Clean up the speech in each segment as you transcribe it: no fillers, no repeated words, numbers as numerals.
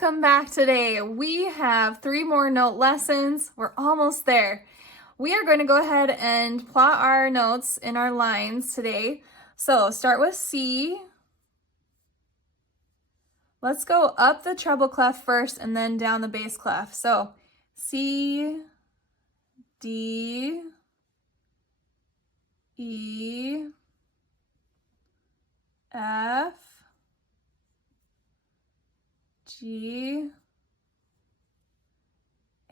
Welcome back today. We have 3 more note lessons. We're almost there. We are going to go ahead and plot our notes in our lines today. So start with C. Let's go up the treble clef first and then down the bass clef. So C, D, E, F, G,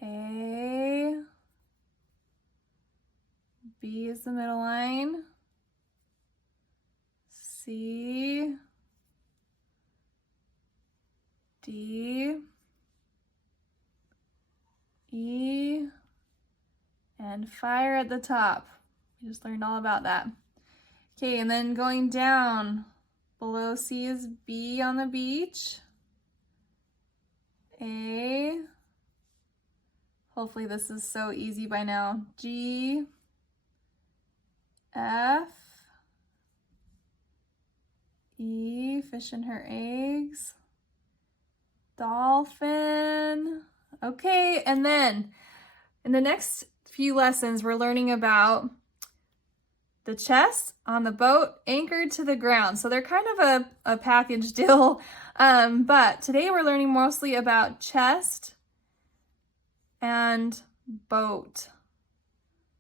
A, B is the middle line, C, D, E, and fire at the top. We just learned all about that. Okay, and then going down, below C is B on the beach, A, hopefully this is so easy by now, G, F, E, fish and her eggs, dolphin. Okay, and then in the next few lessons, we're learning about the chest on the boat anchored to the ground. So they're kind of a package deal, but today we're learning mostly about chest and boat.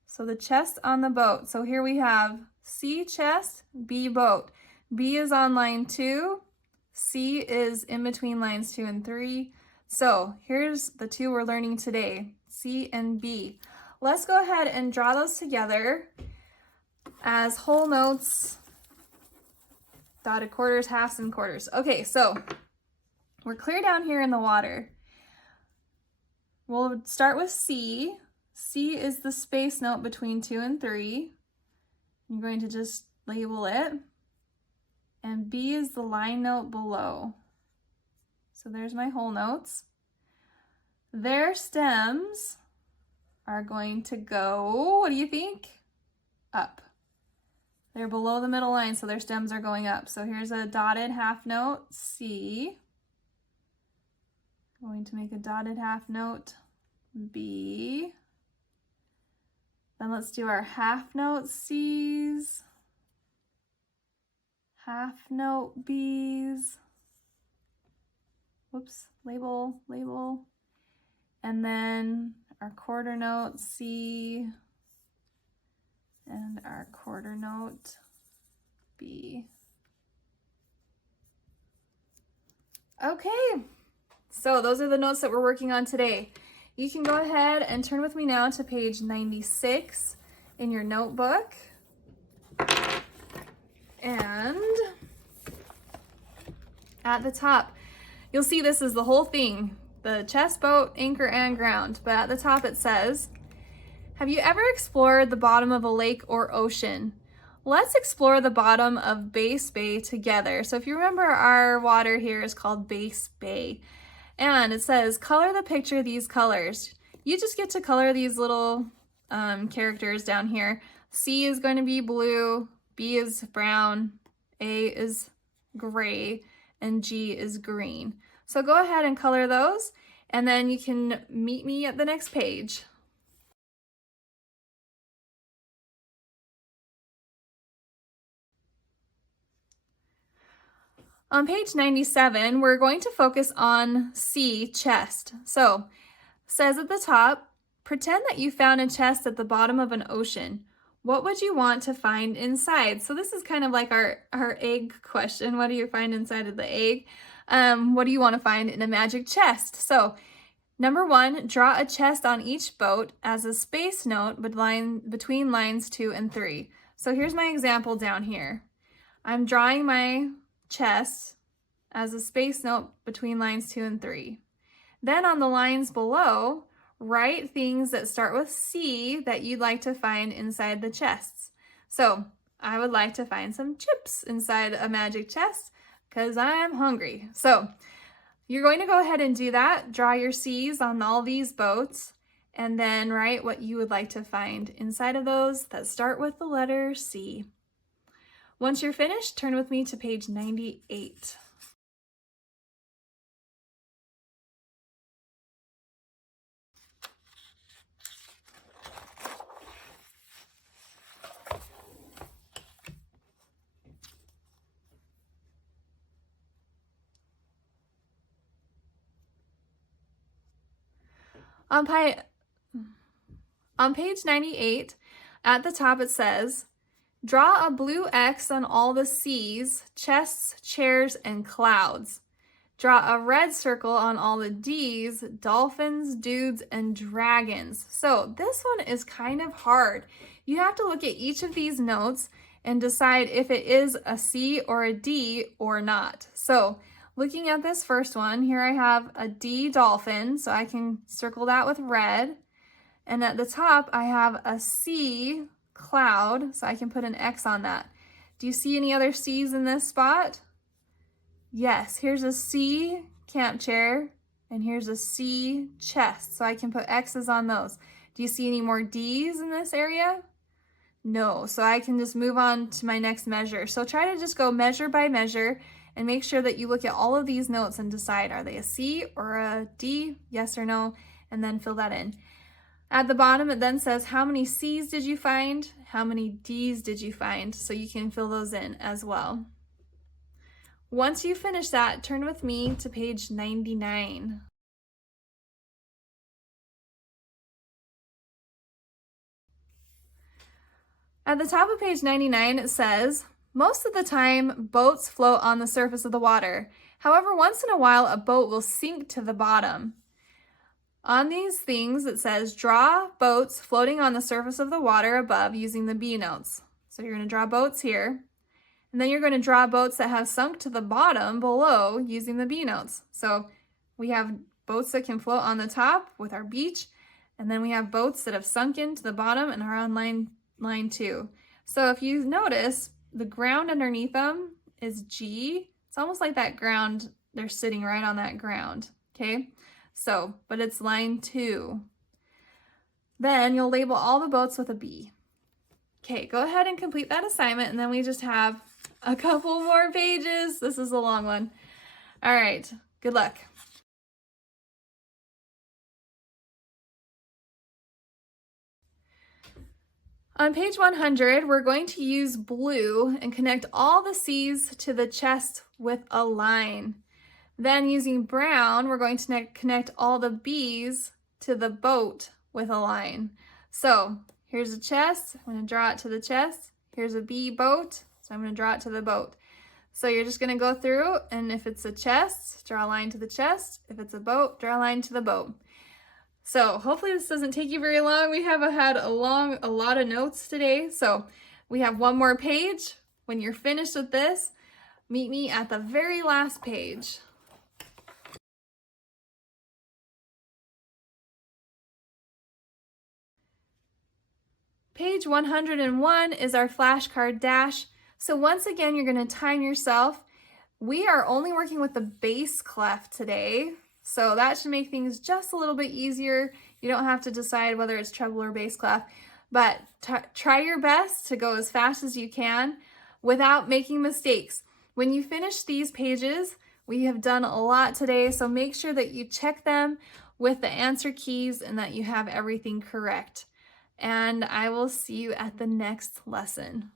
So the chest on the boat. So here we have C chest, B boat. B is on line 2, C is in between lines 2 and 3. So here's the 2 we're learning today, C and B. Let's go ahead and draw those together as whole notes, dotted quarters, halves, and quarters. Okay, so we're clear down here in the water. We'll start with C. C is the space note between 2 and 3. I'm going to just label it. And B is the line note below. So there's my whole notes. Their stems are going to go, what do you think? Up. They're below the middle line, so their stems are going up. So here's a dotted half note, C. Going to make a dotted half note, B. Then let's do our half note C's, half note B's. Whoops, label. And then our quarter note C and our quarter note B. Okay, so those are the notes that we're working on today. You can go ahead and turn with me now to page 96 in your notebook. And at the top, you'll see this is the whole thing, the chest, boat, anchor, and ground. But at the top it says, have you ever explored the bottom of a lake or ocean? Let's explore the bottom of Base Bay together. So if you remember, our water here is called Base Bay. And it says, color the picture these colors. You just get to color these little characters down here. C is going to be blue, B is brown, A is gray, and G is green. So go ahead and color those, and then you can meet me at the next page. On page 97, we're going to focus on C, chest. So, says at the top, pretend that you found a chest at the bottom of an ocean. What would you want to find inside? So this is kind of like our egg question. What do you find inside of the egg? What do you want to find in a magic chest? So, number 1, draw a chest on each boat as a space note between lines 2 and 3. So here's my example down here. I'm drawing my chest as a space note between lines 2 and 3. Then on the lines below, write things that start with C that you'd like to find inside the chests. So I would like to find some chips inside a magic chest because I'm hungry. So you're going to go ahead and do that. Draw your C's on all these boats and then write what you would like to find inside of those that start with the letter C. Once you're finished, turn with me to page 98. On, on page 98, at the top it says, draw a blue X on all the C's, chests, chairs, and clouds. Draw a red circle on all the D's, dolphins, dudes, and dragons. So this one is kind of hard. You have to look at each of these notes and decide if it is a C or a D or not. So looking at this first one, here I have a D dolphin, so I can circle that with red. And at the top, I have a C cloud, so I can put an X on that. Do you see any other C's in this spot? Yes, here's a C camp chair, and here's a C chest, so I can put X's on those. Do you see any more D's in this area? No, so I can just move on to my next measure. So try to just go measure by measure and make sure that you look at all of these notes and decide, are they a C or a D, yes or no, and then fill that in. At the bottom, it then says, how many C's did you find? How many D's did you find? So you can fill those in as well. Once you finish that, turn with me to page 99. At the top of page 99, it says, most of the time, boats float on the surface of the water. However, once in a while, a boat will sink to the bottom. On these things, it says, draw boats floating on the surface of the water above using the B notes. So you're going to draw boats here. And then you're going to draw boats that have sunk to the bottom below using the B notes. So we have boats that can float on the top with our beach, and then we have boats that have sunk into the bottom and are on line 2. So if you notice, the ground underneath them is G. It's almost like that ground, they're sitting right on that ground, okay? So, but it's line 2. Then you'll label all the boats with a B. Okay, go ahead and complete that assignment, and then we just have a couple more pages. This is a long one. All right, good luck. On page 100, we're going to use blue and connect all the C's to the chest with a line. Then using brown, we're going to connect all the B's to the boat with a line. So here's a chest, I'm going to draw it to the chest. Here's a B boat, so I'm going to draw it to the boat. So you're just going to go through, and if it's a chest, draw a line to the chest. If it's a boat, draw a line to the boat. So hopefully this doesn't take you very long. We have had a lot of notes today, so we have one more page. When you're finished with this, meet me at the very last page. Page 101 is our flashcard dash. So once again, you're going to time yourself. We are only working with the bass clef today, so that should make things just a little bit easier. You don't have to decide whether it's treble or bass clef, but try your best to go as fast as you can without making mistakes. When you finish these pages, we have done a lot today, so make sure that you check them with the answer keys and that you have everything correct. And I will see you at the next lesson.